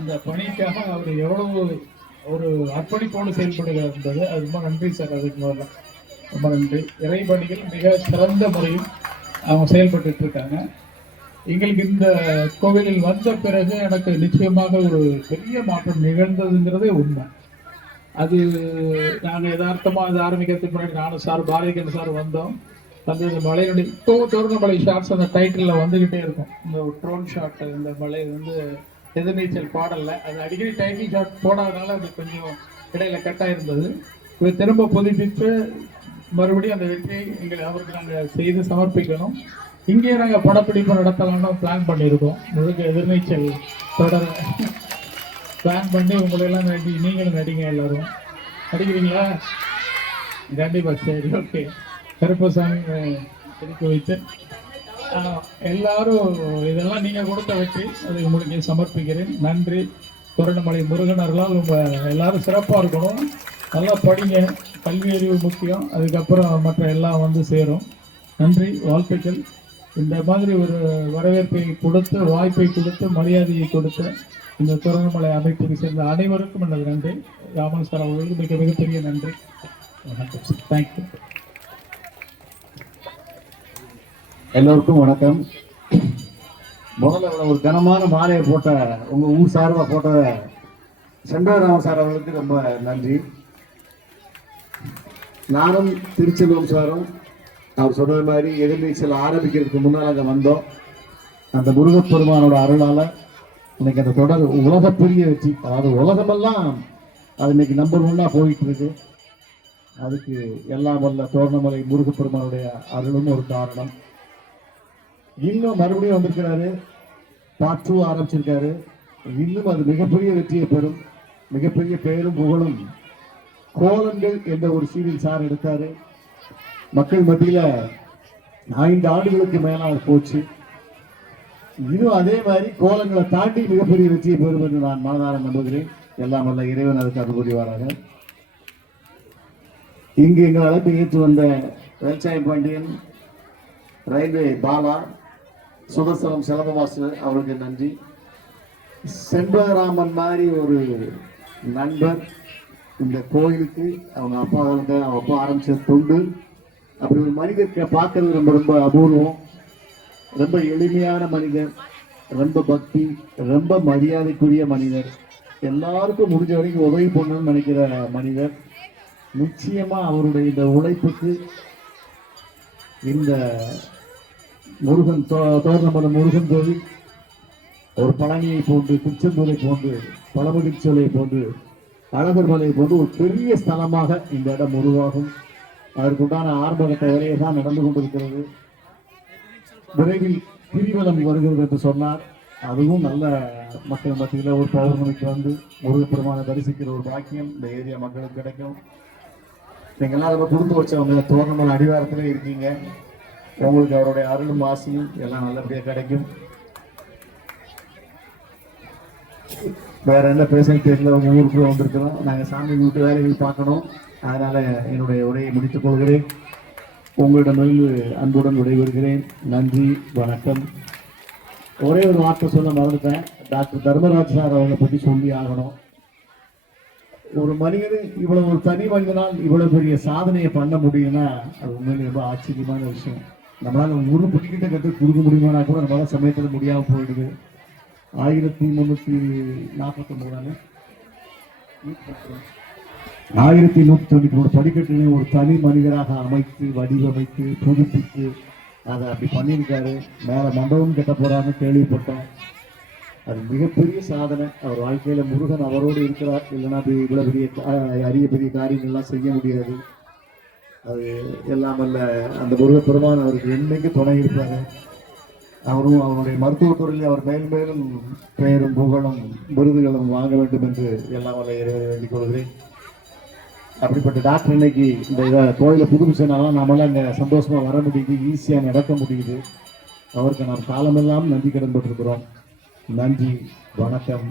அந்த பணிக்காக அவர் எவ்வளவு ஒரு அர்ப்பணிப்போடு செயல்படுகிறார் என்பது அது ரொம்ப நன்றி சார். அதுக்கு முதல்ல ரொம்ப நன்றி. இறைபணிகள் மிக சிறந்த முறையில் அவங்க செயல்பட்டு இருக்காங்க. எங்களுக்கு இந்த கோவிலில் வந்த பிறகு எனக்கு நிச்சயமாக ஒரு பெரிய மாற்றம் நிகழ்ந்ததுங்கிறதே உண்மை. அது நாங்கள் யதார்த்தமாக அது ஆரம்பிக்கிறதுக்கு முன்னாடி நானும் சார் பாரதிகன் சார் வந்தோம். வந்து இந்த மலையினுடைய இப்போ தோரணமலை ஷாட்ஸ் அந்த டைட்டிலில் வந்துக்கிட்டே இருக்கும். இந்த ட்ரோன் ஷாட், இந்த மலை வந்து எதிர்நீச்சல் பாடலில் அது அடிக்கடி டைட்டில் ஷாட் போடாதனால அது கொஞ்சம் இடையில கட்டாக இருந்தது. இதை திரும்ப புதுப்பித்து மறுபடியும் அந்த வெற்றியை அவருக்கு நாங்கள் செய்து சமர்ப்பிக்கணும். இங்கே நாங்கள் படப்பிடிப்பு நடத்தலாம்னு பிளான் பண்ணியிருக்கோம். முழுக்க எதிர்நீச்சல் தொடர பிளான் பண்ணி உங்களெல்லாம் நீங்களும் நடிங்க. எல்லாரும் நடிக்கிறீங்களா? கண்டிப்பாக. சரி, ஓகே. கருப்பசாமி எடுத்து வைத்து எல்லாரும் இதெல்லாம் நீங்கள் கொடுத்த வெற்றி அதை உங்களுக்கு சமர்ப்பிக்கிறேன். நன்றி. தோரணமலை முருகனர்களால் உங்கள் எல்லாரும் சிறப்பாக இருக்கணும். நல்லா படிங்க. கல்வி அறிவு முக்கியம். அதுக்கப்புறம் மற்ற எல்லாம் வந்து சேரும். நன்றி, வாழ்த்துக்கள். இந்த மாதிரி ஒரு வரவேற்பை கொடுத்து, வாய்ப்பை கொடுத்து, மரியாதையை கொடுத்து இந்த தோரணமலை அமைப்புக்கு சேர்ந்த அனைவருக்கும் எனது நன்றி. ராமன் சார் அவர்களுக்கு மிகப்பெரிய நன்றி. வணக்கம். தேங்க்யூ. எல்லோருக்கும் வணக்கம். முதல்ல ஒரு கனமான மாலையை போட்ட உங்க ஊர் சார்பாக போட்ட செண்பகராமன் சார் அவர்களுக்கு ரொம்ப நன்றி. நானும் திருச்செல்வம் சாரும் அவர் சொன்னது மாதிரி எதிர்நீச்சல் ஆரம்பிக்கிறதுக்கு முன்னால் அங்கே வந்தோம். அந்த முருகப்பெருமானோட அருளால் இன்னைக்கு அந்த தொடர் உலகப்பெரிய வெற்றி. அதாவது உலகமெல்லாம் அது இன்னைக்கு நம்பர் 1 போயிட்டு இருக்கு. அதுக்கு எல்லாம் வல்ல தோரணமலை முருகப்பெருமானுடைய அருளும் ஒரு காரணம். இன்னும் மறுபடியும் வந்திருக்கிறாரு, பார்ட் 2 ஆரம்பிச்சிருக்காரு. இன்னும் அது மிகப்பெரிய வெற்றியை பெறும். மிகப்பெரிய பெயரும் புகழும். கோலங்கள் என்ற ஒரு சீரியல் சார் எடுத்தாரு. மக்கள் மத்தியில் 5 ஆண்டுகளுக்கு மேலாக போச்சு. இன்னும் அதே மாதிரி கோலங்களை தாண்டி மிகப்பெரிய வெற்றியை பெறும் என்று நான் மனதார நம்புகிறேன். எல்லாம் வல்ல இறைவன் அதுக்கு அருள் புரிவாராக. இங்கு எங்கள் அழைப்பை ஏற்று வந்த வேல்சாமி பாண்டியன், ரயில்வே பாலா, சுதர்சனம் செலவமாசு அவருக்கு நன்றி. செண்பகராமன் மாதிரி ஒரு நண்பர் இந்த கோயிலுக்கு அவங்க அப்பா ஆரம்பிச்ச தொண்டு. அப்படி ஒரு மனிதருக்கு பார்க்கறது ரொம்ப ரொம்ப அபூர்வம். ரொம்ப எளிமையான மனிதர், ரொம்ப பக்தி, ரொம்ப மரியாதைக்குரிய மனிதர், எல்லாருக்கும் முடிஞ்ச வரைக்கும் உதவி பண்ணணும்னு நினைக்கிற மனிதர். நிச்சயமா அவருடைய இந்த உழைப்புக்கு இந்த முருகன் தோரணமலை முருகன் கோவில் ஒரு பழனியை போன்று, திருச்செந்தூரை போன்று, பழமுதிர்ச்சோலை போன்று, அழகர் மலை போன்று ஒரு பெரிய ஸ்தலமாக இந்த இடம் உருவாகும். அதற்குண்டான ஆரம்பகட்ட வேலையை தான் நடந்து கொண்டிருக்கிறது. விரைவில் கிரிவலம் வருகிறது என்று சொன்னார். அதுவும் நல்ல மக்கள் மத்தியில் ஒரு பௌர்ணமிக்கு வந்து முருகப்பெருமானை தரிசிக்கிற ஒரு பாக்கியம் இந்த ஏரியா மக்களுக்கு கிடைக்கும். நீங்கள்லாம் அதை கொடுத்து வச்சவங்க தோரணமலை அடிவாரத்திலே இருக்கீங்க. உங்களுக்கு அவருடைய அருளும் ஆசையும் எல்லாம் நல்லபடியாக கிடைக்கும். வேற என்ன பேசணும் தெரியல. உங்க ஊருக்கு வந்திருக்கிறோம். நாங்கள் சாமி வீட்டு வேலைகள் பார்க்கணும். அதனால என்னுடைய உரையை முடித்துக் கொள்கிறேன். உங்களிடமிருந்து அன்புடன் விடைபெறுகிறேன். நன்றி, வணக்கம். ஒரே ஒரு வார்த்தை சொல்ல மறந்துட்டேன். டாக்டர் தர்மராஜ் சார் அவங்களை பற்றி சொல்லி ஆகணும். ஒரு மனிதன் இவ்வளவு, ஒரு தனி மனிதனால் இவ்வளவு பெரிய சாதனையை பண்ண முடியும்னா அது உண்மையிலே ரொம்ப ஆச்சரியமான விஷயம். நம்மளால ஒரு படிக்கிட்ட கற்று கொடுக்க முடியுமானா கூட நம்மளால சமயத்தில் முடியாமல் போயிடுது. 1349 1193 படிக்கட்டுகளையும் ஒரு தனி மனிதராக அமைத்து, வடிவமைத்து, புதுப்பித்து அதை அப்படி பண்ணியிருக்காரு. மேல மண்டபம் கட்ட போறான்னு கேள்விப்பட்டோம். அது மிகப்பெரிய சாதனை. அவர் வாழ்க்கையில முருகன் அவரோடு இருக்கிறார். இல்லைன்னா இவ்வளவு பெரிய அரிய பெரிய காரியங்கள்லாம் செய்ய முடியாது. அது எல்லாம் அல்ல அந்த முருகப்பெருமான் அவருக்கு என்னைக்கு துணை இருப்பாரு. அவரும் அவருடைய மருத்துவத்துறையில் அவர் மேலும் மேலும் பெயரும் புகழும் விருதுகளும் வாங்க வேண்டும் என்று எல்லாம் வல்ல இறைவனை வேண்டிக் கொள்கிறேன். அப்படிப்பட்ட டாக்டர் இன்னைக்கு இந்த கோயிலை புதுப்பிச்சனால நம்மளால அங்கே சந்தோஷமா வர முடியுது, ஈஸியாக நடக்க முடியுது. அவருக்கு நாம் காலமெல்லாம் நன்றி கடன் பெற்றிருக்கிறோம். நன்றி, வணக்கம்.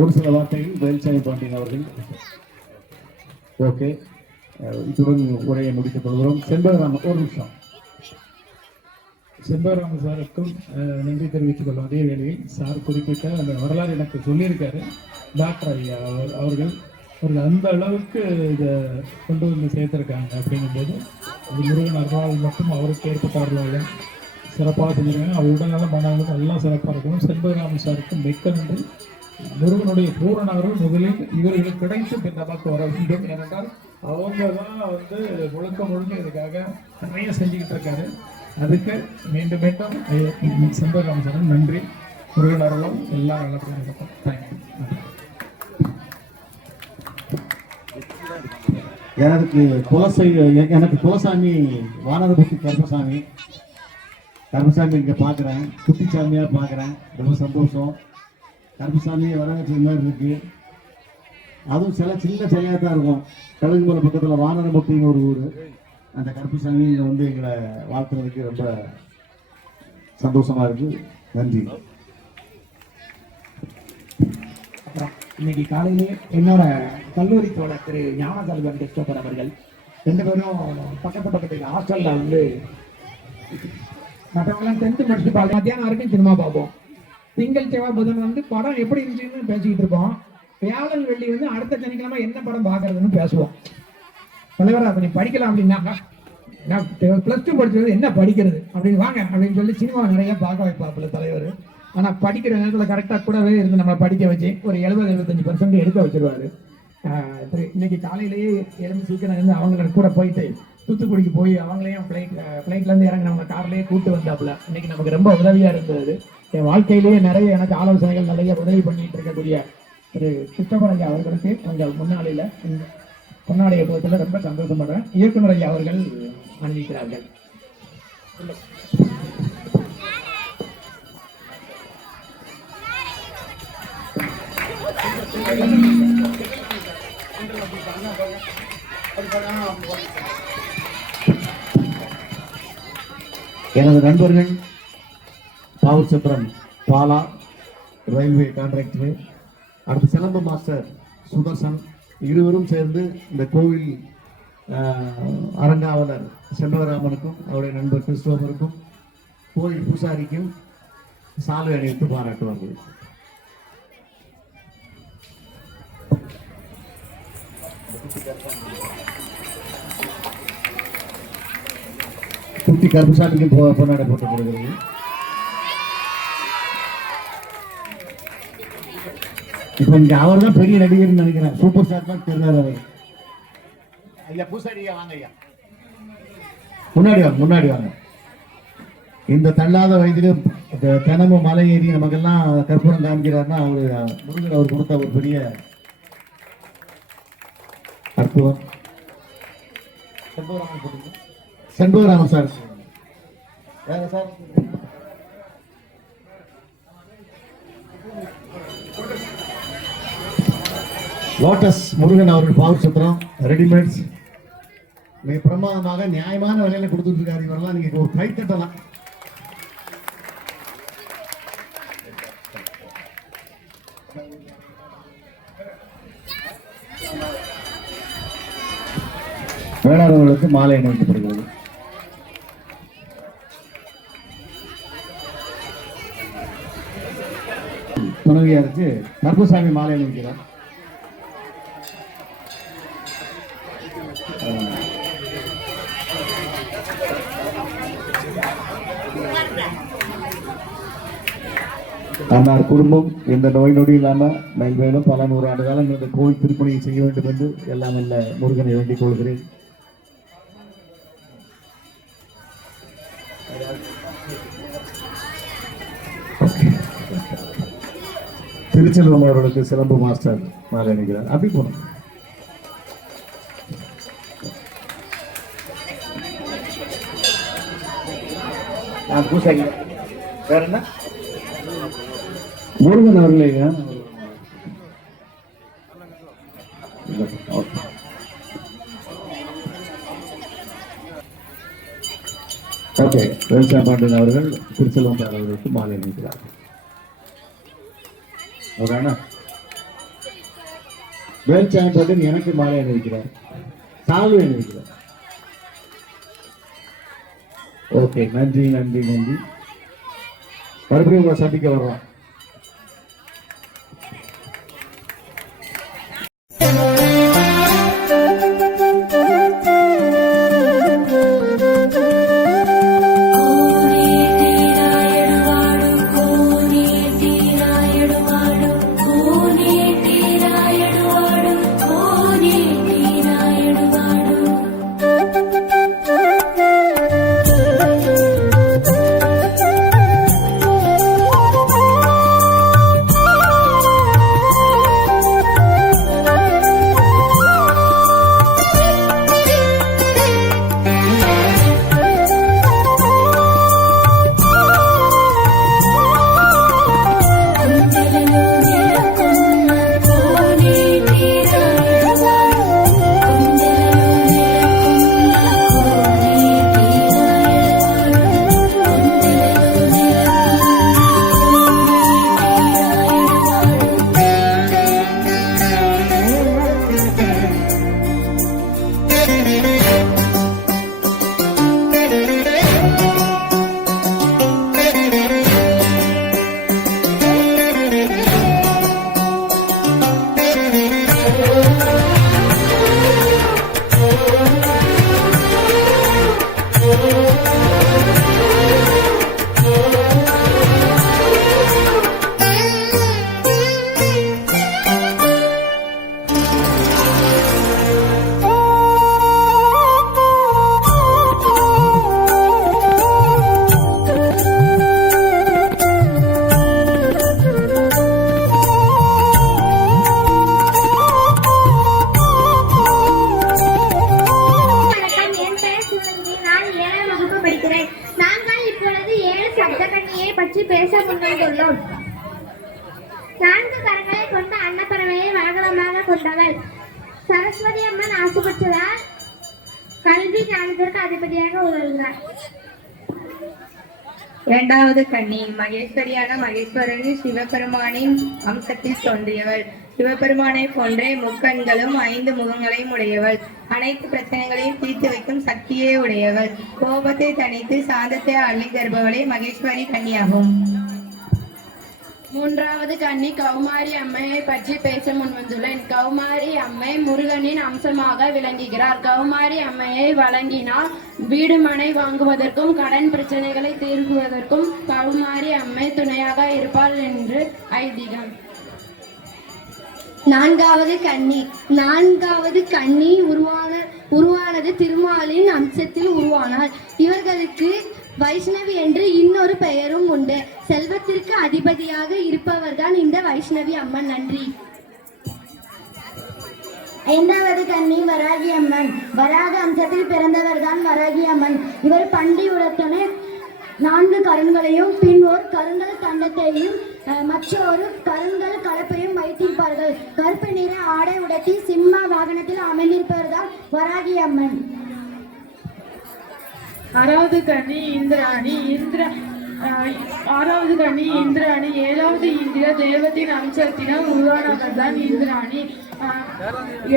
ஒரு சில வார்த்தைகள் வேல்சாமி பாண்டியன் அவர்கள். ஓகே, இத்துடன் உரையை முடித்துக் கொள்கிறோம். செண்பகராமன் ஒரு நிமிஷம். செண்பகராமன் சாருக்கும் நன்றி தெரிவித்துக் கொள்ளும். அதே வேளையில் சார் குறிப்பிட்ட அந்த வரலாறு எனக்கு சொல்லியிருக்காரு டாக்டர் ஐயா அவர்கள் அந்த அளவுக்கு இதை கொண்டு வந்து சேர்த்துருக்காங்க. அப்படிங்கும்போது அது முருகன் அருளால் மட்டும் அவருக்கு ஏற்பட்ட அருளால் சிறப்பாக செஞ்சுருக்காங்க. அவர் உடல்நல மனநலம் எல்லாம் சிறப்பாக இருக்கணும். செண்பகராமன் சாருக்கு மிக்க நன்றி. முருகனுடைய பூரண அருள் முதலில் இவர்களுக்கு கிடைத்து பின் நமக்கு வர வேண்டும். ஏனென்றால் அவங்க தான் வந்து முழுக்க இதுக்காக நிறைய செஞ்சுக்கிட்டு இருக்காரு. அதுக்கு மீண்டும் மீண்டும் செண்பகராமன் சார் நன்றி. முருகன் அருளும் எல்லாம் நல்லபடியாக நடக்கும். தேங்க்யூ. எனக்கு குலசாமி வானரபுத்தி கருப்பசாமி இங்கே பார்க்குறேன், குட்டிச்சாமியாக பார்க்குறேன். ரொம்ப சந்தோஷம். கருப்பசாமியை வரவேற்ற மாதிரி இருக்கு. அதுவும் சின்ன சிலையாக தான் இருக்கும். கழுகுமலை பக்கத்தில் வானரபுத்தின்னு ஒரு ஊர். அந்த கருப்பசாமி வந்து எங்களை வாழ்த்துறதுக்கு ரொம்ப சந்தோஷமா இருக்கு. நன்றி. இன்னைக்கு காலையிலே என்னோட கல்லூரி தோழர் திரு ஞானசெல்வன் கிறிஸ்டோபர் அவர்கள் 2 பேரும் பக்கத்து ஹாஸ்டல்ல வந்து மற்றவங்களாம் 10th முடிச்சுட்டு பார்க்க மத்தியானம் வரைக்கும் சினிமா பார்ப்போம். திங்கள் செவ்வாய் புதன் வந்து படம் எப்படி இருந்துச்சுன்னு பேசிக்கிட்டு இருப்போம். வியாழன் வெள்ளி வந்து அடுத்த சனிக்கிழமை என்ன படம் பார்க்கறதுன்னு பேசுவோம். தலைவரா கொஞ்சம் படிக்கலாம் அப்படின்னாங்க. நான் +2 படிச்சது என்ன படிக்கிறது அப்படின்னு வாங்க அப்படின்னு சொல்லி சினிமா நிறைய பார்க்க வைப்பாப்புல தலைவர். ஆனால் படிக்கிற நேரத்தில் கரெக்டாக கூடவே இருந்து நம்மளை படிக்க வச்சு ஒரு 70-75% எடுக்க வச்சிருவாரு. இன்னைக்கு காலையிலேயே எழுந்து சீக்கிரம் இருந்து அவங்க கூட போயிட்டு தூத்துக்குடிக்கு போய் அவங்களையும் ஃப்ளைட்லேருந்து இறங்கி நம்ம கார்லேயே கூப்பிட்டு வந்தாப்புல. இன்னைக்கு நமக்கு ரொம்ப உதவியாக இருந்தது. என் வாழ்க்கையிலேயே நிறைய எனக்கு ஆலோசனைகள் நிறைய உதவி பண்ணிட்டு இருக்கக்கூடிய திரு கிருஷ்ணபுரம் ஐயா அவர்களுக்கு கொஞ்சம் முன்னாளில் பொன்னாடைய போகத்தில் ரொம்ப சந்தோஷப்படுறேன். இயக்குனர் ஐயா அவர்கள் அணிவிக்கிறார்கள். எனது நண்பர்கள் பாவூர் சத்திரம் பாலா ரயில்வே கான்ட்ராக்டர், அடுத்து சிலம்ப மாஸ்டர் சுதர்சன், இருவரும் சேர்ந்து இந்த கோவில் அரங்காவலர் செண்பகராமனுக்கும் அவருடைய நண்பர் கிறிஸ்டோபருக்கும் கோயில் பூசாரிக்கும் சால்வை அணிவித்து பாராட்டுவார்கள். குட்டி கருப்புசாமிக்கு பொன்னாடை போட்டப்படுகிறது. இப்ப இங்க அவர் தான் பெரிய நடிகர்னு நினைக்கிறேன். சூப்பர் ஸ்டார் தான் தெரியாது அவர். ஐயா பூசாரியா வாங்க ஐயா, முன்னாடி வாங்க. இந்த தள்ளாத வயதில தினமும் மலை ஏறி நமக்கெல்லாம் கற்பூரம் காமிக்கிறாருன்னா அவரு முருகன் அவர் கொடுத்த ஒரு பெரிய அற்புதம். செண்பகராமன் சார் வேற சார் லோட்டஸ் முருகன் அவர்கள் பாவூர் சத்திரம் ரெடிமேட்ஸ் மிக பிரமாதமாக நியாயமான விலையில கொடுத்துட்டு இருக்காரு. இவரெல்லாம் நீங்க ஒரு கை தட்டலாம். வேளாளர்களுக்கு மாலை அணிவிக்கப்படுகிறது. துணைவியாருக்கு கருப்பசாமி மாலை அணிவிக்கிறார். அன்னார் குடும்பம் இந்த நோய் நொடி இல்லாம மேலும் பல 100 ஆண்டு காலம் இந்த கோயில் திருப்பணியை செய்ய வேண்டும் என்று எல்லாம் அல்ல முருகனை வேண்டிக் கொள்கிறேன். திருச்செல்வம் அவர்களுக்கு சிலம்பு மாஸ்டர் மாலை அணிகிறார். அப்படி போனோம். வேற என்ன முருகன் அவர்களே ஓகே. வேல்சாமி பாண்டியன் அவர்கள் திருச்செல்வம் அவர்களுக்கு மாலை அணிகிறார். வேல்சாமி பாண்டியன் எனக்கு மாலை அணிவிக்கிறார், சால்வை அணிவிக்கிறார். ஓகே, நன்றி நன்றி நன்றி. மறுபடியும் உங்களை சந்திக்க வர்றோம். பற்றி பேச முன்வந்துள்ளோம். 4 கரங்களை கொண்ட அன்னப்பறவையை வாகனமாக கொண்டவள் சரஸ்வதி அம்மன் ஆசைப்பட்டதால் கல்வி ஞானத்திற்கு அதிபதியாக உதவுகிறார். 2வது கன்னி மகேஸ்வரியான மகேஸ்வரன் சிவபெருமானின் அம்சத்தில் தோன்றியவள். சிவபெருமானை போன்றே முக்கண்களும் 5 முகங்களையும் உடையவள். அனைத்து பிரச்சனைகளையும் தீர்த்து வைக்கும் சக்தியே உடையவள். கோபத்தை தணித்து சாந்தத்தை அள்ளி தருபவளே மகேஸ்வரி கன்னியாகும். 3வது கன்னி கௌமாரி அம்மையை பற்றி பேச முன்வந்துள்ளேன். கௌமாரி அம்மை முருகனின் அம்சமாக விளங்குகிறார். கௌமாரி அம்மையை வழங்கினால் வீடு மனை வாங்குவதற்கும் கடன் பிரச்சனைகளை தீர்க்குவதற்கும் கௌமாரி அம்மை துணையாக இருப்பாள் என்று ஐதீகம். 4வது கன்னி உருவானது திருமாலின் அம்சத்தில் உருவானார். இவர்களுக்கு வைஷ்ணவி என்று இன்னொரு பெயரும் உண்டு. செல்வத்திற்கு அதிபதியாக இருப்பவர்தான் இந்த வைஷ்ணவி அம்மன். நன்றி. 5வது கன்னி வராகி அம்மன். வராக அம்சத்தில் பிறந்தவர்தான் வராகி அம்மன். இவர் பண்டியுடனே 4 கருங்களையும் பின் ஒரு கருங்கல் தண்டத்தையும் மற்றொரு கருங்கல் கலப்பையும் வைத்திருப்பார்கள். கருப்பு நிற ஆடை உடத்தி சிம்ம வாகனத்தில் அமைந்திருப்பவர்தான் வராகி அம்மன். 6வது கன்னி இந்திராணி. 7வது இந்திர தேவத்தின் அம்சத்தினால் உருவானவர் தான் இந்திராணி.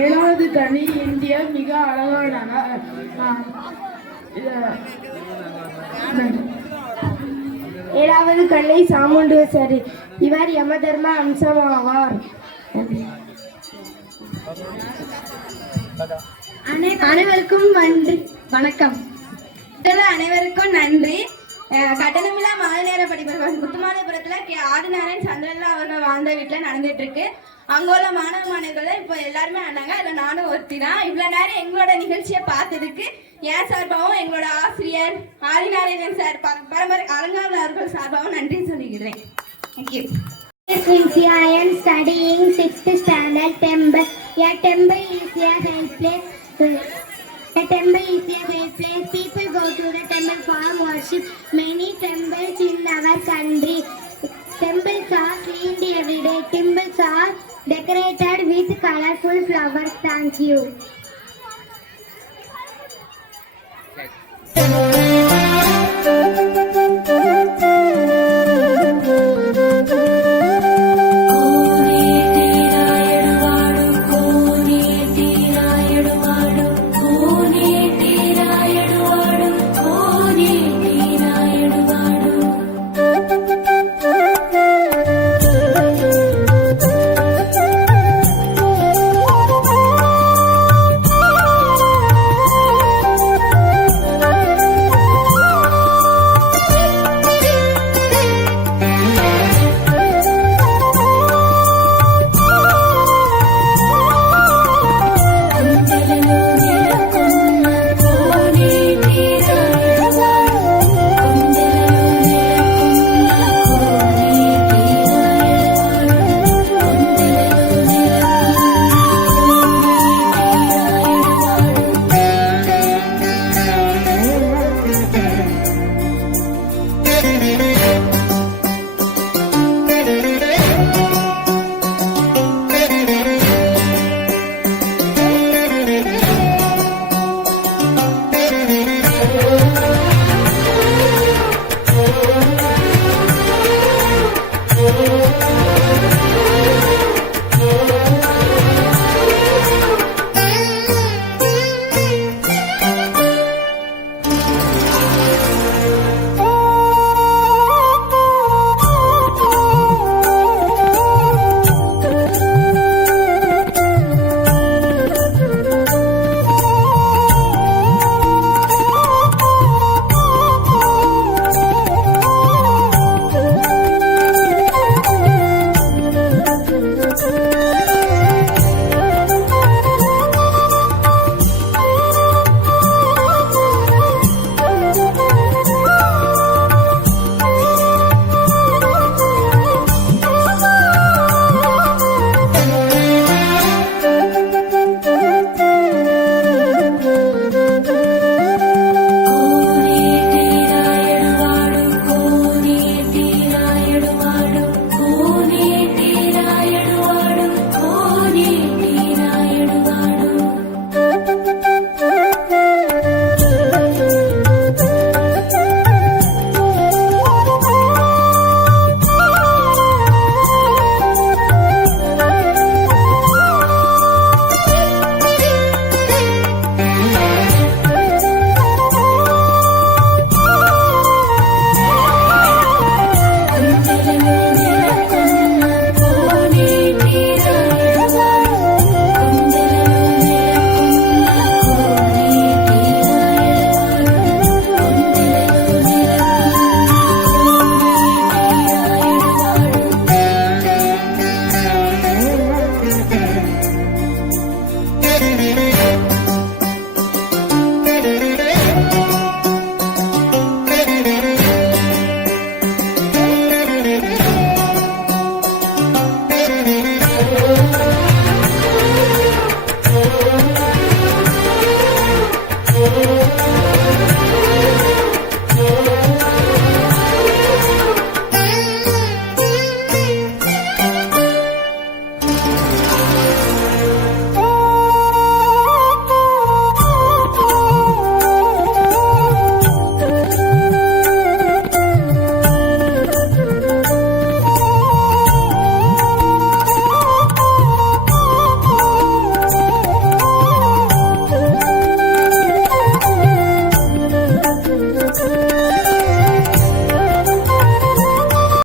7வது கன்னி இந்திய மிக அழகானவர். 7வது கன்னி சாமுண்டேஸ்வரி. இவர் யமதர்ம அம்சமாவார். அனைவருக்கும் வணக்கம். அனைவருக்கும் நன்றி. கட்டணமில்லா மாலை நேர படிப்பவர்கள் முத்துமானபுரத்துல ஆதிநாராயண் சந்திரன்லா அவர்கள் வாழ்ந்த வீட்டுல நடந்துட்டு இருக்கு. அங்க உள்ள மாணவ மாணவர்கள் இப்போ எல்லாருமே ஆனாங்க. அதுல நானும் ஒருத்தி தான். இவ்வளவு நேரம் எங்களோட நிகழ்ச்சியை பார்த்ததுக்கு என் சார்பாகவும் எங்களோட ஆசிரியர் ஆதிநாராயணன் சார் பரம்பரை அலங்காவல் அவர்கள் சார்பாகவும் நன்றி சொல்லிக்கிறேன். Thank you. I am studying 6th standard temple. A temple is a safe place. People go to the temple for worship. Many temples in our country. Temples are cleaned every day. Temples are decorated with colorful flowers. Thank you.